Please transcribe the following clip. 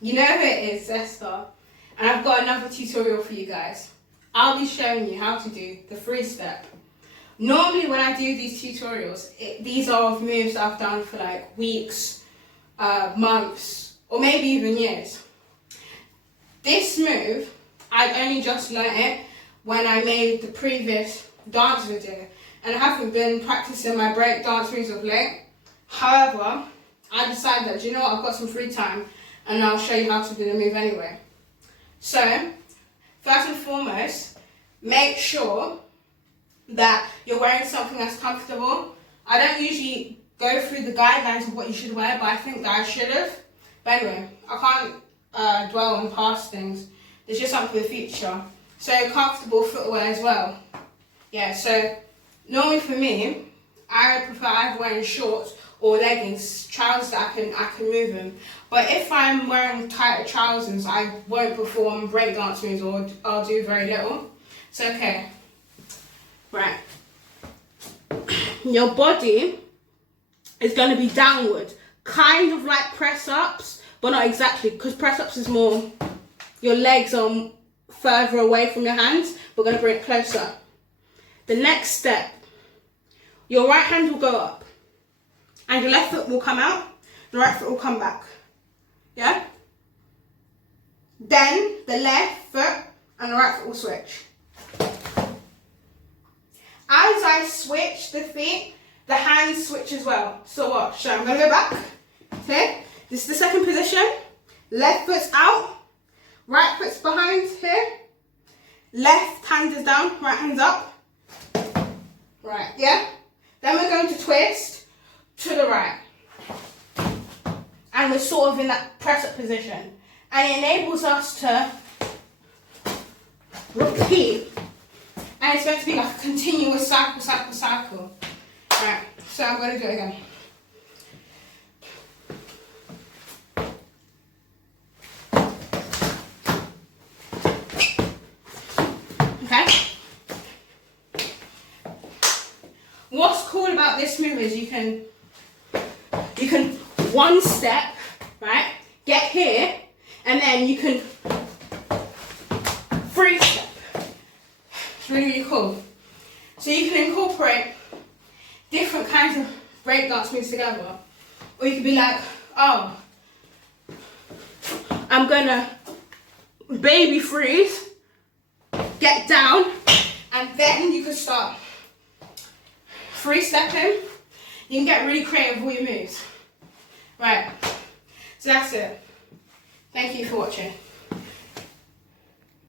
You know who it is, Esther. And I've got another tutorial for you guys. I'll be showing you how to do the free step. Normally when I do these tutorials, these are of moves that I've done for like weeks, months, or maybe even years. This move, I only just learnt it when I made the previous dance video, and I haven't been practicing my break dance moves of late. However, I decided that, you know what, I've got some free time and I'll show you how to do the move anyway. So, first and foremost, make sure that you're wearing something that's comfortable. I don't usually go through the guidelines of what you should wear, but I think that I should have. But anyway, I can't dwell on past things. It's just something for the future. So comfortable footwear as well. Yeah, so normally for me, I prefer either wearing shorts or leggings, trousers that I can move in. But if I'm wearing tighter trousers, I won't perform breakdance moves, or I'll do very little. So okay, right. Your body is going to be downward, kind of like press-ups, but not exactly, because press-ups is more, your legs are further away from your hands. We're going to bring it closer. The next step, your right hand will go up, and your left foot will come out, the right foot will come back. Yeah? Then the left foot and the right foot will switch. As I switch the feet, the hands switch as well. So watch. So I'm going to go back. Okay? This is the second position. Left foot's out. Right foot's behind here. Left hand is down. Right hand's up. Right, yeah? Then we're going to twist to the right. And we're sort of in that press-up position. And it enables us to repeat. And it's going to be like a continuous cycle, cycle, cycle. Right, so I'm going to do it again. Okay? What's cool about this move is you can one step, right, get here, and then you can free step. It's really, really cool. So you can incorporate different kinds of breakdance moves together. Or you could be like, oh, I'm gonna baby freeze, get down, and then you can start free stepping. You can get really creative with your moves. Right, so that's it. Thank you for watching.